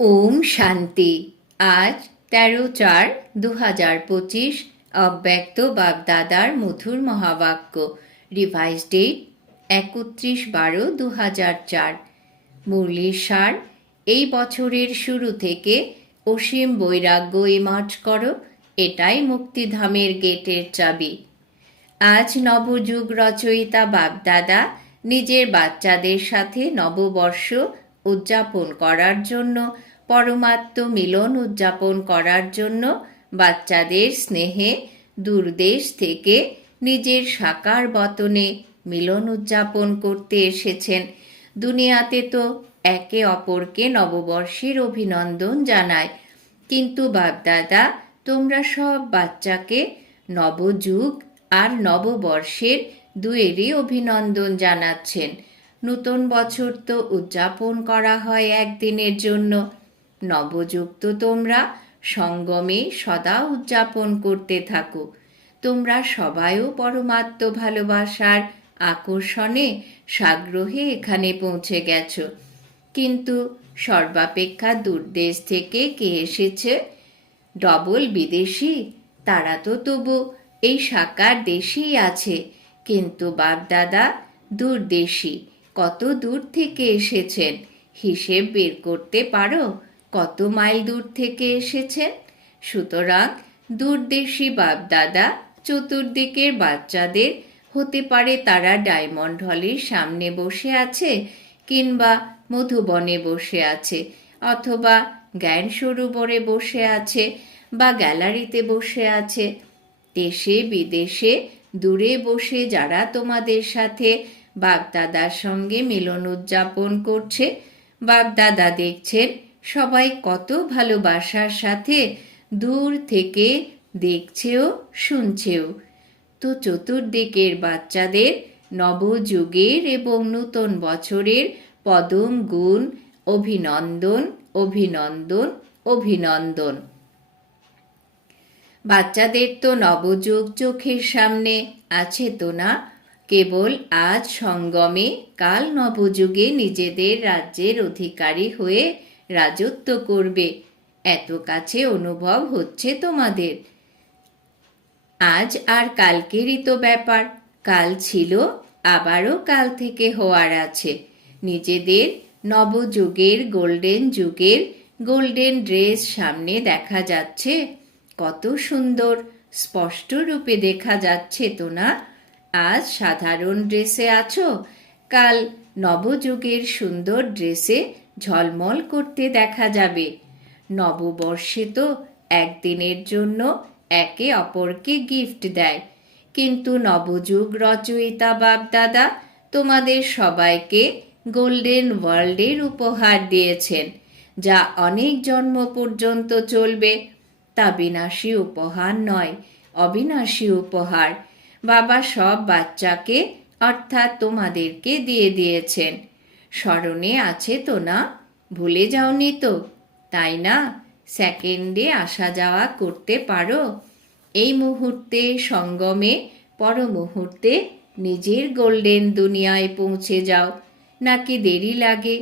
ওম শান্তি। আজ তেরো চার দু হাজার পঁচিশ অব্যক্ত বাগদাদার মধুর মহাবাক্য। রিভাইজ ডেট একত্রিশ বারো দু হাজার চার। মুরলির সার, এই বছরের শুরু থেকে অসীম বৈরাগ্য ইমার্জ করো, এটাই মুক্তিধামের গেটের চাবি। আজ নবযুগ রচয়িতা বাগদাদা নিজের বাচ্চাদের সাথে নববর্ষ উদযাপন করার জন্য পরমাত্ম মিলন উদযাপন করার জন্য বাচ্চাদের স্নেহে দূরদেশ থেকে নিজের সাকার বতনে মিলন উদযাপন করতে এসেছেন। দুনিয়াতে তো একে অপরকে নববর্ষের অভিনন্দন জানায়। কিন্তু বাগদাদা তোমরা সব বাচ্চাকে নবযুগ আর নববর্ষের দুয়েরই অভিনন্দন জানাচ্ছেন। নূতন বছর তো উদযাপন করা হয় একদিনের জন্য। নবযুগ তো তোমরা সঙ্গমে সদা উদযাপন করতে থাকো। তোমরা সবাইও পরমাত্ম ভালোবাসার আকর্ষণে সাগ্রহে এখানে পৌঁছে গেছ। কিন্তু সর্বাপেক্ষা দূরদেশ থেকে কে এসেছে? ডবল বিদেশি? তারা তো তবু এই সাকার দেশেই আছে। কিন্তু বাপদাদা দূরদেশি, কত দূর থেকে এসেছেন? হিসেব বের করতে পারো? কত মাইল দূর থেকে এসেছেন? সুতরাং দূরদেশি বাপদাদা, চতুর্দিকের বাচ্চাদের, হতে পারে তারা ডায়মন্ড হলের সামনে বসে আছে কিংবা মধুবনে বসে আছে, অথবা জ্ঞান সরোবরে বসে আছে বা গ্যালারিতে বসে আছে। দেশে বিদেশে দূরে বসে যারা তোমাদের সাথে বাগদাদার সঙ্গে মিলন উদযাপন করছে বাগদাদা দেখছেন সবাই কত ভালোবাসার সাথে দূর থেকে দেখছেও, শুনছেও। তো চতুর্দিকের বাচ্চাদের নবযুগের এবং নূতন বছরের পদম গুণ, অভিনন্দন অভিনন্দন অভিনন্দন। বাচ্চাদের তো নবযুগ চোখের সামনে আছে তো না। কেবল আজ সঙ্গমে কাল নবযুগে নিজেদের রাজ্যের অধিকারী হয়ে রাজত্ব করবে। এত কাছে অনুভব হচ্ছে তোমাদের। আজ আর কালকেরই তো ব্যাপার। কাল ছিল, আবারও কাল থেকে হওয়ার আছে। নিজেদের নবযুগের গোল্ডেন যুগের গোল্ডেন ড্রেস সামনে দেখা যাচ্ছে। কত সুন্দর, স্পষ্ট রূপে দেখা যাচ্ছে তো না আজ সাধারণ ড্রেসে আছো। কাল নবযুগের সুন্দর ড্রেসে ঝলমল করতে দেখা যাবে। নববর্ষে তো একদিনের জন্য একে অপরকে গিফট দেয়। কিন্তু নবযুগ রচয়িতা বাগদাদা তোমাদের সবাইকে গোল্ডেন ওয়ার্ল্ডের উপহার দিয়েছেন, যা অনেক জন্ম পর্যন্ত চলবে। তা বিনাশী উপহার নয়, অবিনাশী উপহার। বাবা সব বাচ্চাকে অর্থাৎ তোমাদেরকে দিয়ে দিয়েছেন। স্মরণে আছে তো না? ভুলে যাওনি তো। তাই না? সেকেন্ডে আসা যাওয়া করতে পারো। এই মুহূর্তে সঙ্গমে, পর মুহূর্তে নিজের গোল্ডেন দুনিয়ায় পৌঁছে যাও। নাকি দেরি লাগে?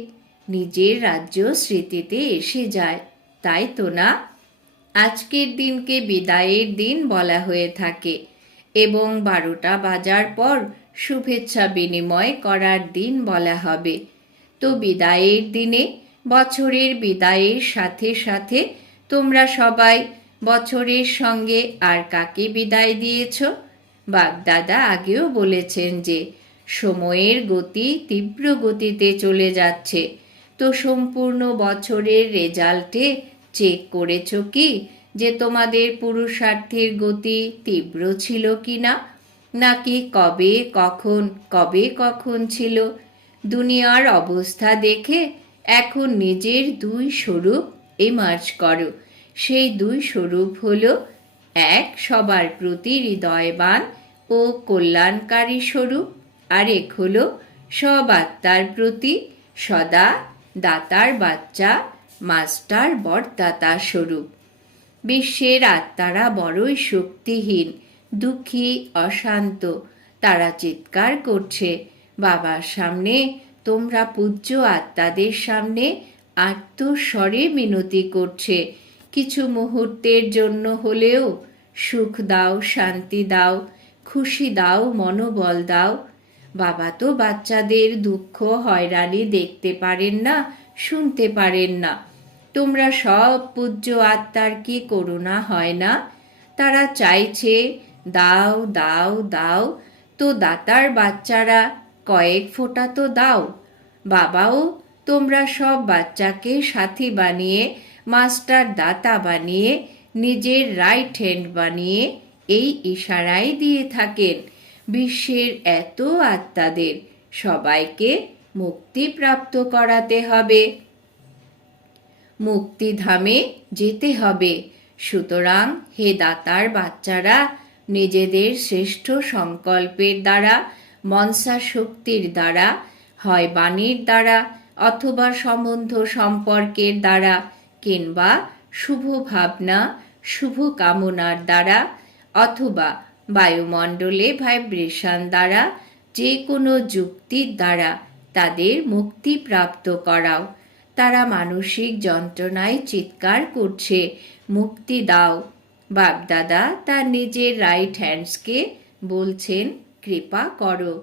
নিজের রাজ্য স্মৃতিতে এসে যায়, তাই তো না? আজকের দিনকে বিদায়ের দিন বলা হয়ে থাকে এবং বারোটা বাজার পর শুভেচ্ছা বিনিময় করার দিন বলা হবে। তো বিদায়ের দিনে, বছরের বিদায়ের সাথে সাথে তোমরা সবাই বছরের সঙ্গে আর কাকে বিদায় দিয়েছ? বাগদাদা আগেও বলেছেন যে, সময়ের গতি তীব্র গতিতে চলে যাচ্ছে। তো সম্পূর্ণ বছরের রেজাল্টে চেক করেছ কি যে তোমাদের পুরুষার্থের গতি তীব্র ছিল কি না নাকি কবে, কখন কবে, কখন ছিল? দুনিয়ার অবস্থা দেখে এখন নিজের দুই স্বরূপ এমার্জ করো। সেই দুই স্বরূপ হল এক, সবার প্রতি হৃদয়বান ও কল্যাণকারী স্বরূপ। আরেক হল সব আত্মার প্রতি সদা দাতার বাচ্চা, মাস্টার বরদাতা স্বরূপ। বিশ্বের আত্মারা বড়ই শক্তিহীন, দুঃখী, অশান্ত। তারা চিৎকার করছে বাবার সামনে, তোমরা পূজ্য আত্মাদের সামনে আত্মস্বরে মিনতি করছে। কিছু মুহূর্তের জন্য হলেও সুখ দাও, শান্তি দাও, খুশি দাও, মনোবল দাও। বাবা তো বাচ্চাদের দুঃখ, হয়রানি দেখতে পারেন না, শুনতে পারেন না। তোমরা সব পূজ্য আত্মার কি করুণা হয় না? তারা চাইছে, দাও দাও দাও। তো দাতার বাচ্চারা কয়েক ফোঁটা তো দাও। বাবাও, তোমরা সব বাচ্চাকে সাথী বানিয়ে, মাস্টার দাতা বানিয়ে, নিজের রাইট হ্যান্ড বানিয়ে এই ইশারাই দিয়ে থাকেন। বিশ্বের এত আত্মাদের সবাইকে মুক্তি প্রাপ্ত করাতে হবে। মুক্তিধামে যেতে হবে। সুতরাং হে দাতার বাচ্চারা, নিজেদের শ্রেষ্ঠ সংকল্পের দ্বারা মনসা শক্তির দ্বারা হয় বাণীর দ্বারা অথবা সম্বন্ধ সম্পর্কের দ্বারা কিংবা শুভ ভাবনা শুভ কামনার দ্বারা অথবা বায়ুমণ্ডলে ভাইব্রেশন দ্বারা যে কোনো যুক্তির দ্বারা তাদের মুক্তি প্রাপ্ত করাও। তারা মানসিক যন্ত্রণায় চিৎকার করছে, মুক্তি দাও। বাপদাদা তার নিজের রাইট হ্যান্ডসকে বলছেন কৃপা করো।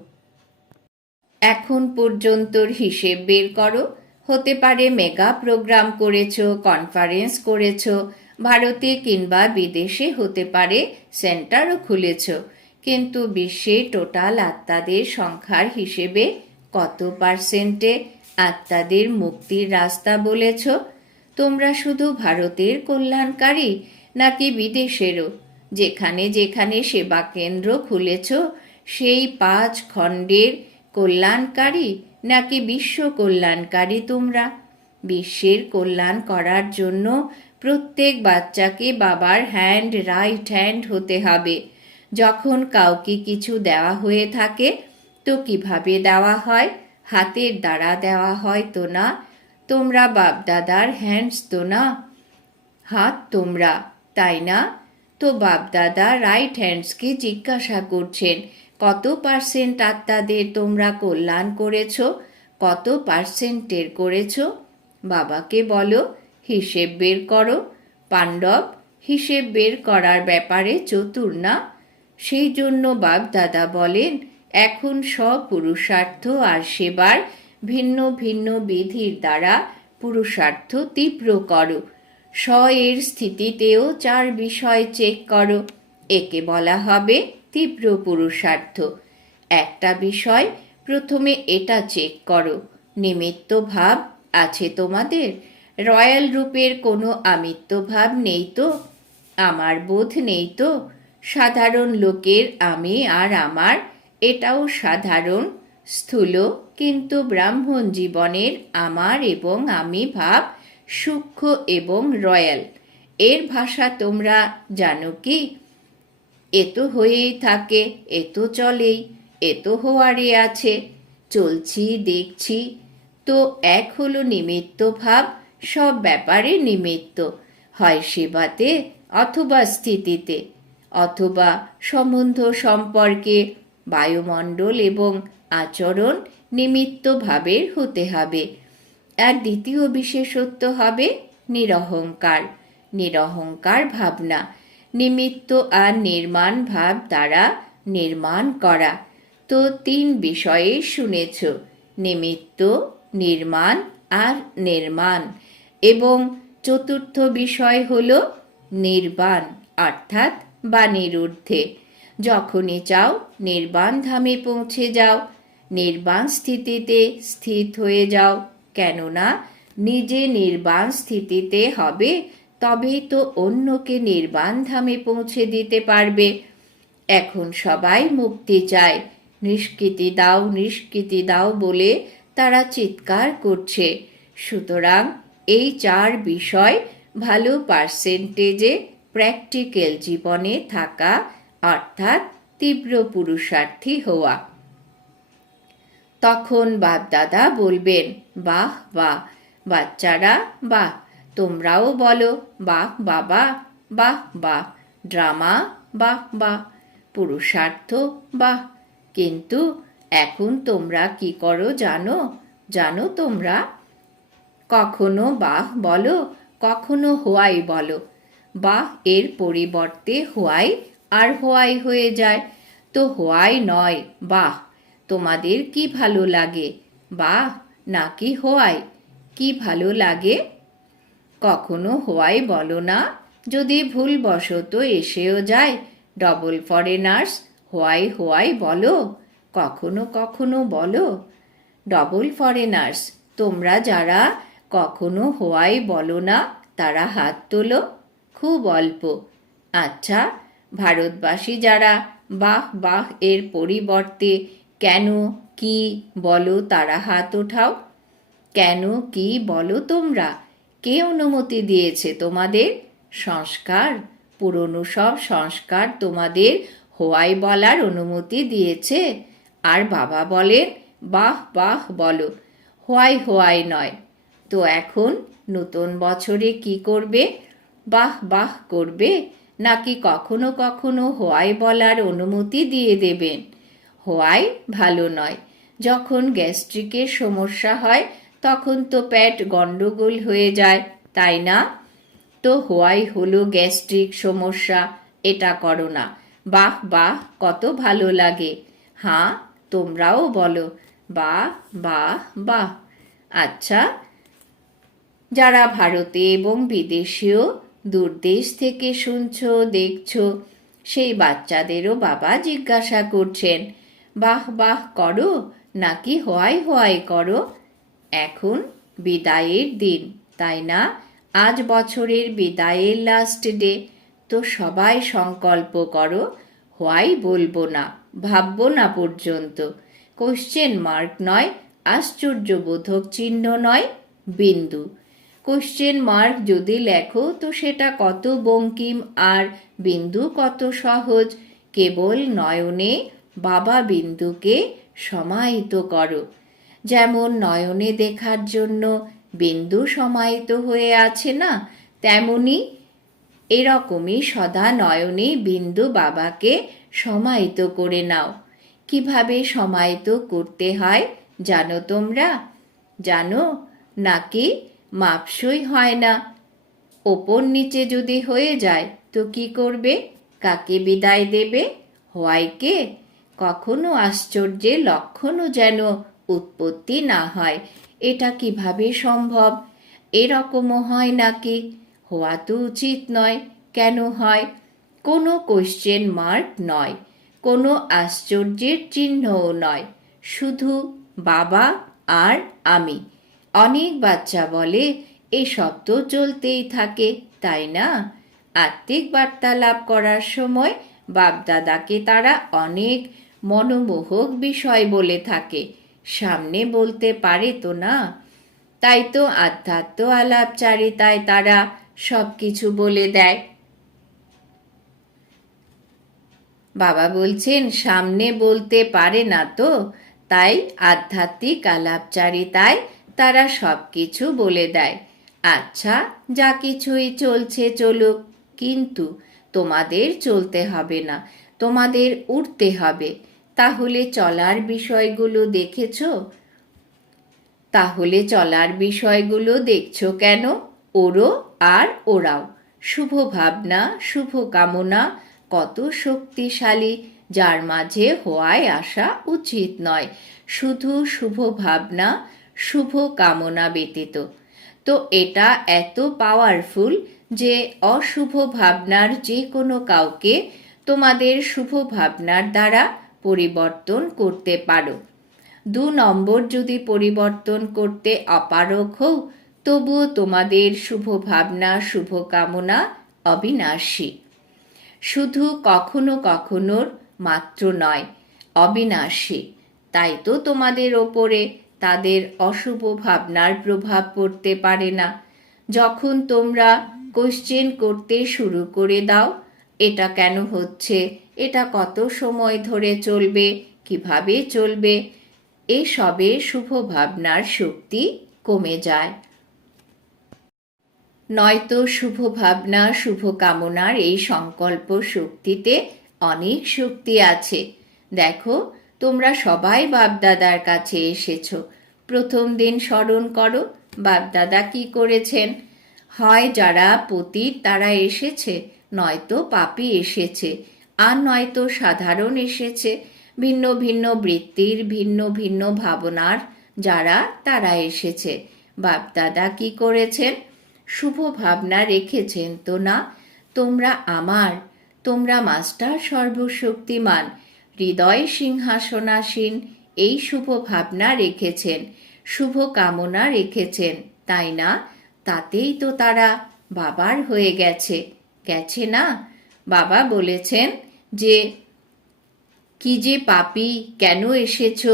এখন পর্যন্তর হিসেব বের করো। হতে পারে মেগা প্রোগ্রাম করেছ, কনফারেন্স করেছ, ভারতে কিংবা বিদেশে হতে পারে সেন্টারও খুলেছ। কিন্তু বিশ্বে টোটাল আত্মাদের সংখ্যার হিসেবে কত পার্সেন্টে আত্মাদের মুক্তির রাস্তা বলেছ? তোমরা শুধু ভারতের কল্যাণকারী নাকি বিদেশেরও? যেখানে যেখানে সেবা কেন্দ্র খুলেছ সেই পাঁচ খণ্ডের কল্যাণকারী নাকি বিশ্ব কল্যাণকারী তোমরা? বিশ্বের কল্যাণ করার জন্য প্রত্যেক বাচ্চাকে বাবার হ্যান্ড রাইট হ্যান্ড হতে হবে। যখন কাউকে কিছু দেওয়া হয়ে থাকে, তো কীভাবে দেওয়া হয়? হাতের দ্বারা দেওয়া হয় তো না? তোমরা বাপদাদার হ্যান্ডস তো না? হাত তোমরা, তাই না? তো বাপদাদা রাইট হ্যান্ডসকে জিজ্ঞাসা করছেন কত পার্সেন্ট আত্মাদের তোমরা কল্যাণ করেছ? কত পার্সেন্টের করেছ? বাবাকে বলো, হিসেব বের করো। পাণ্ডব, হিসেব বের করার ব্যাপারে চতুর না। সেই জন্য বাপদাদা বলেন, এখন স্বপুরুষার্থ আর সেবার ভিন্ন ভিন্ন বিধির দ্বারা পুরুষার্থ তীব্র করো। স্ব এর স্থিতিতেও চার বিষয় চেক করো। একে বলা হবে তীব্র পুরুষার্থ। একটা বিষয়, প্রথমে এটা চেক করো। নিমিত্ত ভাব আছে তোমাদের? রয়্যাল রূপের কোনো আমিত্ব ভাব নেই তো? আমার বোধ নেই তো? সাধারণ লোকের আমি আর আমার, এটাও সাধারণ, স্থূল কিন্তু ব্রাহ্মণ জীবনের আমার এবং আমি ভাব, সূক্ষ্ম এবং রয়্যাল। এর ভাষা তোমরা জানো কি? এ তো হয়েই থাকে এ তো চলেই এ তো হওয়ারে আছে। চলছি, দেখছি। তো এক হলো নিমিত্ত ভাব, সব ব্যাপারে নিমিত্ত। হয় সেবাতে অথবা স্থিতিতে। অথবা সম্বন্ধ সম্পর্কে বায়ুমণ্ডল এবং আচরণ নিমিত্ত ভাবের হতে হবে। আর দ্বিতীয় বিশেষত্ব হবে নিরহংকার। নিরহংকার ভাবনা। নিমিত্ত আর নির্মাণ ভাব দ্বারা নির্মাণ করা। তো তিন বিষয়ে শুনেছ, নিমিত্ত, নির্মাণ আর নির্মাণ। এবং চতুর্থ বিষয় হল নির্বাণ, অর্থাৎ বাণীর ঊর্ধ্বে যখনই চাও, নির্বাণ ধামে পৌঁছে যাও। নির্বাণ স্থিতিতে স্থিত হয়ে যাও। কেননা, নিজে নির্বাণ স্থিতিতে হবে তবেই তো অন্যকে নির্বাণ ধামে পৌঁছে দিতে পারবে। এখন সবাই মুক্তি চায়। নিষ্কৃতি দাও নিষ্কৃতি দাও বলে তারা চিৎকার করছে। সুতরাং এই চার বিষয় ভালো পার্সেন্টেজে প্র্যাকটিক্যাল জীবনে থাকা, অর্থাৎ তীব্র পুরুষার্থী হওয়া। তখন বাপদাদা বলবেন, বাহ বাহ, বাচ্চারা, বাহ তোমরাও বলো, বাহ বাবা বাহ বাহ ড্রামা, বাহ বাহ পুরুষার্থ, বাহ। কিন্তু এখন তোমরা কি করো জানো? জানো তোমরা? কখনো বাহ বলো, কখনো হোয়াই বলো। বাহ এর পরিবর্তে হোয়াই আর হোয়াই হয়ে যায়। তো হোয়াই নয়, বাহ। তোমাদের কি ভালো লাগে? বাহ, নাকি হোয়াই? কি ভালো লাগে? কখনো হোয়াই বলো না। যদি ভুলবশত এসেও যায় ডবল ফরেনার্স হোয়াই হোয়াই বলো, কখনো কখনো বলো। ডবল ফরেনার্স তোমরা যারা কখনো হোয়াই বলো না, তারা হাত তোলো, খুব অল্প। আচ্ছা ভারতবাসী যারা, বাহ বাহ এর পরিবর্তে কেন, কি বলো তারা হাত ওঠাও। কেন, কি বলো তোমরা? কে অনুমতি দিয়েছে তোমাদের? সংস্কার, পুরনো সব সংস্কার তোমাদের হোয়াই বলার অনুমতি দিয়েছে। আর বাবা বলেন, বাহ বাহ, বলো। হোয়াই হোয়াই নয়। তো এখন নতুন বছরে কি করবে? বাহ বাহ করবে? নাকি কখনো কখনো হোয়াই বলার অনুমতি দিয়ে দেবেন? হোয়াই ভালো নয়। যখন গ্যাস্ট্রিকের সমস্যা হয় তখন তো পেট গন্ডগোল হয়ে যায়, তাই না? তো হোয়াই হলো গ্যাস্ট্রিক সমস্যা, এটা করো না। বাহ বাহ, কত ভালো লাগে। হ্যাঁ তোমরাও বলো। বাহ বাহ বাহ। আচ্ছা যারা ভারতে এবং বিদেশেও দূরদেশ থেকে শুনছো, দেখছ, সেই বাচ্চাদেরও বাবা জিজ্ঞাসা করছেন, বাহ বাহ, করো? নাকি হোয়াই হোয়াই করো? এখন বিদায়ের দিন, তাই না? আজ বছরের বিদায়ের লাস্ট ডে তো সবাই সংকল্প করো, হোয়াই বলব না, ভাববো না পর্যন্ত। কোশ্চেন মার্ক নয় আশ্চর্যবোধক চিহ্ন নয়, বিন্দু। কোশ্চেন মার্ক যদি লেখো, তো সেটা কত বঙ্কিম আর বিন্দু কত সহজ? কেবল নয়নে বাবা বিন্দুকে সমাহিত করো। যেমন নয়নে দেখার জন্য বিন্দু সমাহিত হয়ে আছে না, তেমনি এরকমই সদা নয়নে বিন্দু বাবাকে সমাহিত করে নাও। কীভাবে সমাহিত করতে হয় জানো তোমরা? জানো, নাকি মাপসই হয় না। ওপর নিচে যদি হয়ে যায়, তো কি করবে? কাকে বিদায় দেবে? হোয়াইকে? কখনো আশ্চর্যের লক্ষণও যেন উৎপত্তি না হয়। এটা কীভাবে সম্ভব? এরকমও হয় নাকি? হওয়া তো উচিত নয়। কেন হয়? কোনো কোশ্চেন মার্ক নয়। কোনো আশ্চর্যের চিহ্নও নয়। শুধু বাবা আর আমি। অনেক বাচ্চা বলে, এসব তো চলতেই থাকে, তাই না? আত্মিক বার্তালাপ করার সময় বাপদাদাকে তারা অনেক মনোমোহক বিষয় বলে থাকে। সামনে বলতে পারে তো না। তাই তো আধ্যাত্ম আলাপচারিতায় তারা সব কিছু বলে দেয়। বাবা বলছেন, সামনে বলতে পারে না তো। তাই আধ্যাত্মিক আলাপচারিতায় তারা সব কিছু বলে দেয়। আচ্ছা যা কিছুই চলছে চলুক, কিন্তু তোমাদের চলতে হবে না। তোমাদের উঠতে হবে। তাহলে চলার বিষয়গুলো দেখেছ? তাহলে চলার বিষয়গুলো দেখছ কেন? ওরও আর ওরাও। শুভ ভাবনা, শুভ কামনা, কত শক্তিশালী, যার মাঝে হওয়ায় আসা উচিত নয়। শুধু শুভ ভাবনা, শুভ কামনা ব্যতীত। তো এটা এত পাওয়ারফুল যে অশুভ ভাবনার যে কোনো কাউকে তোমাদের শুভ ভাবনার দ্বারা পরিবর্তন করতে পারো। দু নম্বর যদি পরিবর্তন করতে অপারক হও, তবুও তোমাদের শুভ ভাবনা, শুভ কামনা অবিনাশী। শুধু কখনো কখনোর মাত্র নয়, অবিনাশী। তাই তো তোমাদের ওপরে তাদের অশুভ ভাবনার প্রভাব পড়তে পারে না। যখন তোমরা কোশ্চেন করতে শুরু করে দাও, এটা কেন হচ্ছে এটা কত সময় ধরে চলবে? কীভাবে চলবে? এসবে শুভ ভাবনার শক্তি কমে যায়। নয়তো শুভ ভাবনা, শুভ কামনার এই সংকল্প শক্তিতে অনেক শক্তি আছে। দেখো, তোমরা সবাই বাপদাদার কাছে এসেছ। প্রথম দিন স্মরণ করো, বাপদাদা কি করেছেন? হয় যারা পতীত তারা এসেছে, নয়তো পাপি এসেছে। আর নয়তো সাধারণ এসেছে ভিন্ন ভিন্ন বৃত্তির, ভিন্ন ভিন্ন ভাবনার যারা, তারা এসেছে। বাপদাদা কি করেছেন? শুভ ভাবনা রেখেছেন তো না? তোমরা আমার, তোমরা মাস্টার সর্বশক্তিমান, হৃদয় সিংহাসনাসীন, এই শুভ ভাবনা রেখেছেন, শুভ কামনা রেখেছেন, তাই না? তাতেই তো তারা বাবার হয়ে গেছে। গেছে না? বাবা বলেছেন যে, কি যে পাপি, কেন এসেছ?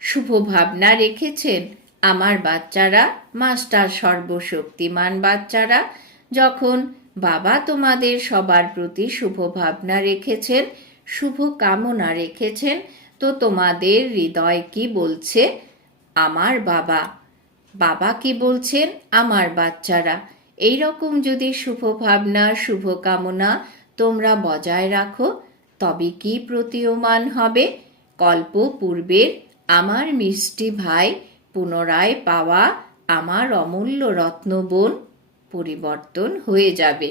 শুভ ভাবনা রেখেছেন আমার বাচ্চারা, মাস্টার সর্বশক্তিমান বাচ্চারা। যখন বাবা তোমাদের সবার প্রতি শুভ ভাবনা রেখেছেন, শুভ কামনা রেখেছেন, তো তোমাদের হৃদয় কি বলছে? আমার বাবা। বাবা কি বলছেন? আমার বাচ্চারা। এই রকম যদি শুভ ভাবনা, শুভ কামনা তোমরা বজায় রাখো, তবে কি প্রতীয়মান হবে? কল্প পূর্বের আমার মিষ্টি ভাই পুনরায় পাওয়া আমার অমূল্য রত্নবোন পরিবর্তন হয়ে যাবে।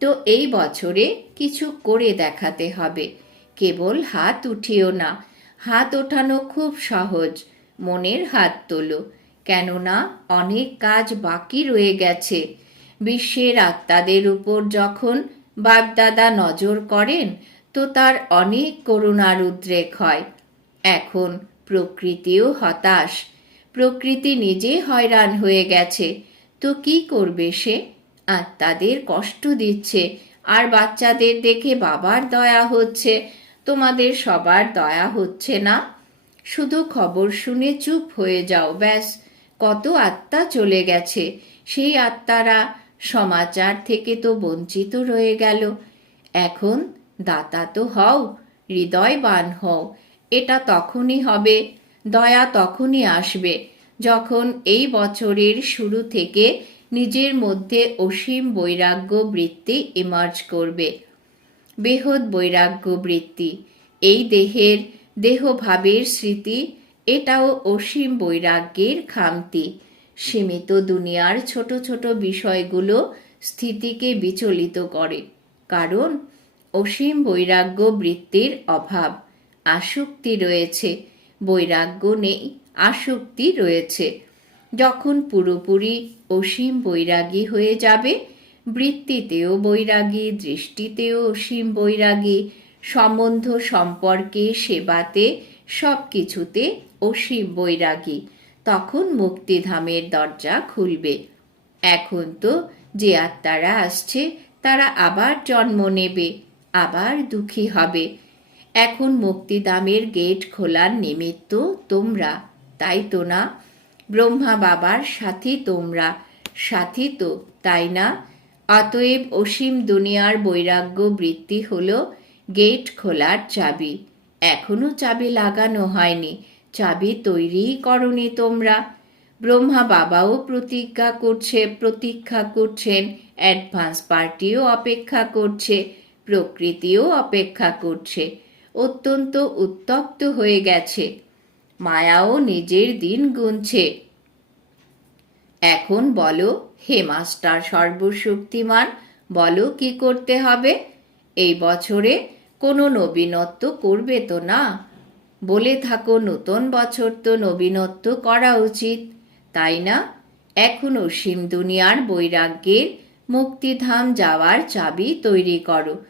তো এই বছরে কিছু করে দেখাতে হবে। কেবল হাত উঠিও না। হাত ওঠানো খুব সহজ। মনের হাত তোলো। কেননা অনেক কাজ বাকি রয়ে গেছে। বিশ্বের আত্মাদের উপর যখন বাপদাদা নজর করেন তো তার অনেক করুণার উদ্রেক হয়। এখন প্রকৃতিও হতাশ। প্রকৃতি নিজে হয়রান হয়ে গেছে। তো কি করবে সে? আত্মাদের কষ্ট দিচ্ছে। আর বাচ্চাদের দেখে বাবার দয়া হচ্ছে। তোমাদের সবার দয়া হচ্ছে না? শুধু খবর শুনে চুপ হয়ে যাও, ব্যাস। কত আত্মা চলে গেছে। সেই আত্মারা সমাচার থেকে তো বঞ্চিত রয়ে গেল। এখন দাতা তো হও, হৃদয়বান হও, এটা তখনই হবে, দয়া তখনই আসবে, যখন এই বছরের শুরু থেকে নিজের মধ্যে অসীম বৈরাগ্য বৃত্তি ইমার্জ করবে। বৃহৎ বৈরাগ্য বৃত্তি, এই দেহের দেহভাবের স্মৃতি, এটাও অসীম বৈরাগ্যের খামতি। সীমিত দুনিয়ার ছোট ছোট বিষয়গুলো স্থিতিকে বিচলিত করে। কারণ, অসীম বৈরাগ্য বৃত্তির অভাব। আসক্তি রয়েছে। বৈরাগ্য নেই, আসক্তি রয়েছে। যখন পুরোপুরি অসীম বৈরাগী হয়ে যাবে, বৃত্তিতেও বৈরাগী, দৃষ্টিতেও অসীম বৈরাগী, সম্বন্ধ সম্পর্কে, সেবাতে সব কিছুতে অসীম বৈরাগী। তখন মুক্তিধামের দরজা খুলবে। এখন তো যে আত্মারা আসছে, তারা আবার জন্ম নেবে, আবার দুঃখী হবে। এখন মুক্তিদামের গেট খোলার নিমিত্ত তোমরা, তাই তো না? ব্রহ্মা বাবার সাথী তোমরা, সাথী তো, তাই না? অতএব অসীম দুনিয়ার বৈরাগ্য বৃত্তি হল গেট খোলার চাবি। এখনও চাবি লাগানো হয়নি চাবি তৈরি করনি তোমরা। ব্রহ্মা বাবাও প্রতিজ্ঞা করছে, প্রতীক্ষা করছেন অ্যাডভান্স পার্টিও অপেক্ষা করছে, প্রকৃতিও অপেক্ষা করছে। অত্যন্ত উত্তপ্ত হয়ে গেছে। মায়াও নিজের দিন গুনছে। এখন বলো, হে মাস্টার সর্বশক্তিমান, বলো কি করতে হবে? এই বছরে কোনো নবীনত্ব করবে তো না? বলে থাকো, নতুন বছর তো নবীনত্ব করা উচিত। তাই না? এখন অসীম দুনিয়ার বৈরাগ্যের মুক্তিধাম যাওয়ার চাবি তৈরি করো।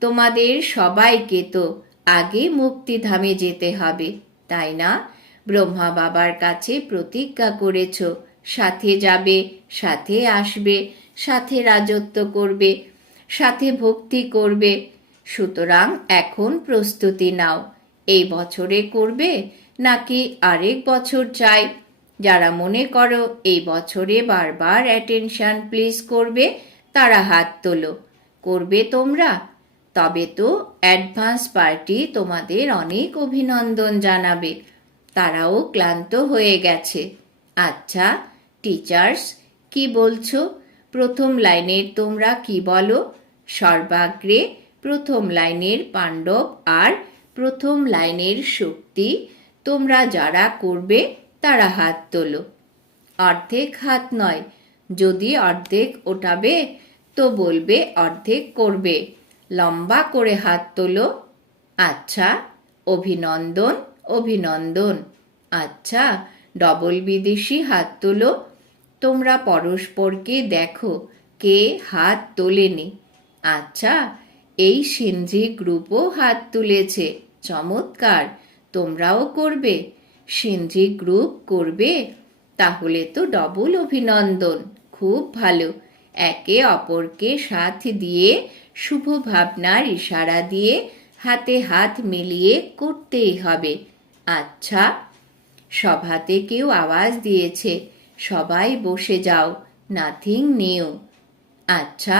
তোমাদের সবাইকে তো আগে মুক্তিধামে যেতে হবে, তাই না? ব্রহ্মা বাবার কাছে প্রতিজ্ঞা করেছ, সাথে যাবে, সাথে আসবে, সাথে রাজত্ব করবে, সাথে ভক্তি করবে। সুতরাং এখন প্রস্তুতি নাও। এই বছরে করবে নাকি আরেক বছর চাই? যারা মনে করো এই বছরে বারবার অ্যাটেনশন প্লিজ করবে, তারা হাত তোলো। করবে তোমরা। তবে তো অ্যাডভান্স পার্টি তোমাদের অনেক অভিনন্দন জানাবে। তারাও ক্লান্ত হয়ে গেছে। আচ্ছা টিচার্স কি বলছো? প্রথম লাইনের তোমরা কি বলো? সর্বাগ্রে প্রথম লাইনের পাণ্ডব আর প্রথম লাইনের শক্তি, তোমরা যারা করবে, তারা হাত তোলো। অর্ধেক হাত নয়, যদি অর্ধেক ওঠাবে, তো বলবে অর্ধেক করবে। লম্বা করে হাত তোলো। আচ্ছা অভিনন্দন অভিনন্দন। আচ্ছা ডবল বিদেশি হাত তোলো। তোমরা পরস্পরকে দেখো, কে হাত তোলেনি। আচ্ছা এই সিন্ধি গ্রুপও হাত তুলেছে। চমৎকার। তোমরাও করবে। সিন্ধি গ্রুপ করবে। তাহলে তো ডবল অভিনন্দন। খুব ভালো। একে অপরকে সাথ দিয়ে, শুভ ভাবনার ইশারা দিয়ে, হাতে হাত মিলিয়ে করতেই হবে। আচ্ছা সভাতে কেউ আওয়াজ দিয়েছে। সবাই বসে যাও। নাথিং নিউ আচ্ছা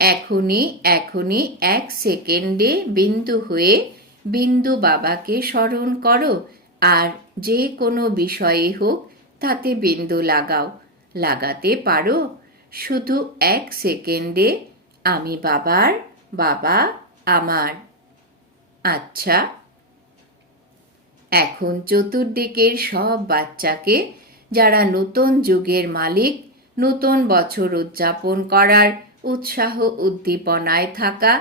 এখনই এখনই এক সেকেন্ডে বিন্দু হয়ে বিন্দু বাবাকে স্মরণ করো, আর যে কোনো বিষয়ে হোক তাতে বিন্দু লাগাও। লাগাতে পারো। শুধু এক সেকেন্ডে আমি বাবার, বাবা আমার। আচ্ছা। এখন চতুর্দিকের সব বাচ্চাকে, যারা নতুন যুগের মালিক, নতুন বছর উদযাপন করার উৎসাহ উদ্দীপনায় থাকা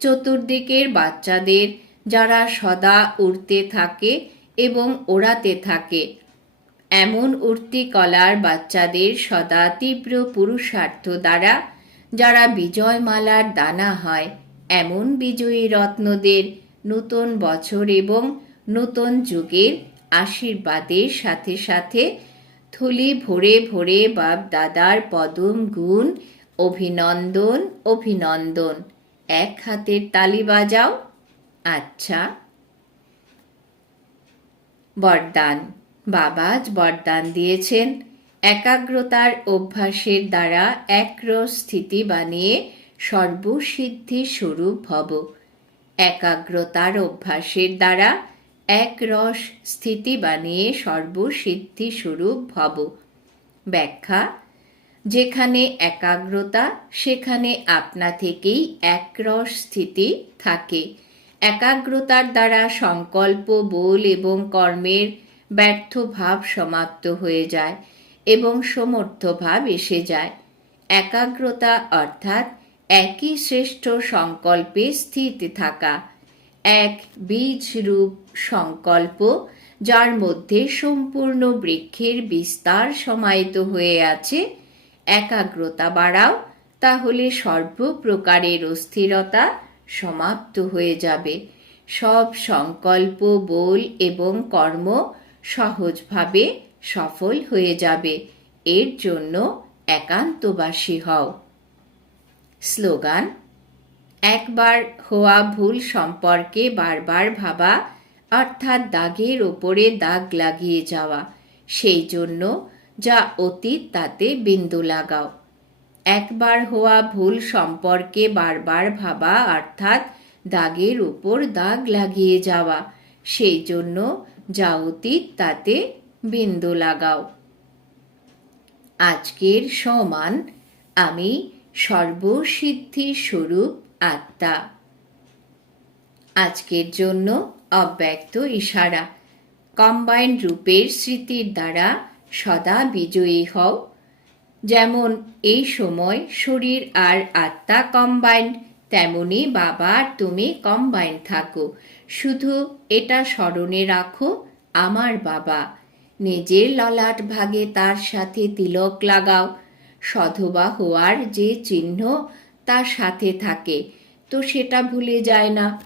চতুর্দিকের বাচ্চাদের যারা সদা উড়তে থাকে এবং ওড়াতে থাকে। এমন উঠতি কলার বাচ্চাদের সদা তীব্র পুরুষার্থ দ্বারা যারা বিজয়মালার দানা হয়, এমন বিজয়ী রত্নদের নতুন বছর এবং নতুন যুগের আশীর্বাদের সাথে সাথে থলি ভরে ভরে বাপ দাদার পদম গুণ, অভিনন্দন অভিনন্দন। এক হাতের তালি বাজাও আচ্ছা। বরদান। বাবাজ বরদান দিয়েছেন। একাগ্রতার অভ্যাসের দ্বারা একরস স্থিতি বানিয়ে সর্বসিদ্ধি স্বরূপ ভব একাগ্রতার অভ্যাসের দ্বারা এক রস স্থিতি বানিয়ে সর্বসিদ্ধি স্বরূপ ভব ব্যাখ্যা, যেখানে একাগ্রতা, সেখানে আপনা থেকেই একরস স্থিতি থাকে। একাগ্রতার দ্বারা সংকল্প, বল এবং কর্মের ব্যর্থ ভাব সমাপ্ত হয়ে যায় এবং সমর্থ ভাব এসে যায়। একাগ্রতা অর্থাৎ একই শ্রেষ্ঠ সংকল্পে স্থিত থাকা। এক বীজ রূপ সংকল্প, যার মধ্যে সম্পূর্ণ বৃক্ষের বিস্তার সমাহিত হয়ে আছে। একাগ্রতা বাড়াও, তাহলে সর্বপ্রকারের অস্থিরতা সমাপ্ত হয়ে যাবে। সব সংকল্প, বল এবং কর্ম সহজভাবে সফল হয়ে যাবে। এর জন্য একান্তবাসী হও। স্লোগান, একবার হওয়া ভুল সম্পর্কে বারবার ভাবা, অর্থাৎ দাগের ওপরে দাগ লাগিয়ে যাওয়া। সেই জন্য যা অতীত তাতে বিন্দু লাগাও। একবার হওয়া ভুল সম্পর্কে বারবার ভাবা, অর্থাৎ দাগের উপর দাগ লাগিয়ে যাওয়া। সেই জন্য যা অতীত তাতে বিন্দু লাগাও। আজকের সমান আমি সর্বসিদ্ধি স্বরূপ আত্মা। আজকের জন্য অব্যক্ত ইশারা। কম্বাইন্ড রূপের স্মৃতির দ্বারা সদা বিজয়ী হও। যেমন, এই সময় শরীর আর আত্মা কম্বাইন্ড তেমনি বাবা আর তুমি কম্বাইন্ড থাকো। শুধু এটা স্মরণে রাখো, আমার বাবা। নিজের ললাট ভাগে তার সাথে তিলক লাগাও। সধবা হওয়ার যে চিহ্ন তার সাথে থাকে, তো সেটা ভুলে যায় না।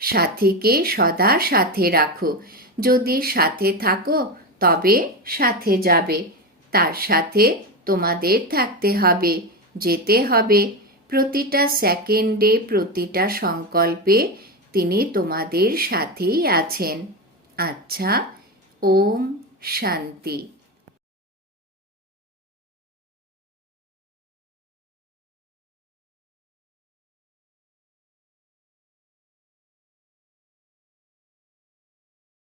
সাথীকে সদা সাথে রাখো। যদি সাথে থাকো, তবে সাথে যাবে। তার সাথে তোমাদের থাকতে হবে। যেতে হবে। প্রতিটা সেকেন্ডে প্রতিটা সংকল্পে তিনি তোমাদের সাথেই আছেন। আচ্ছা ওম শান্তি।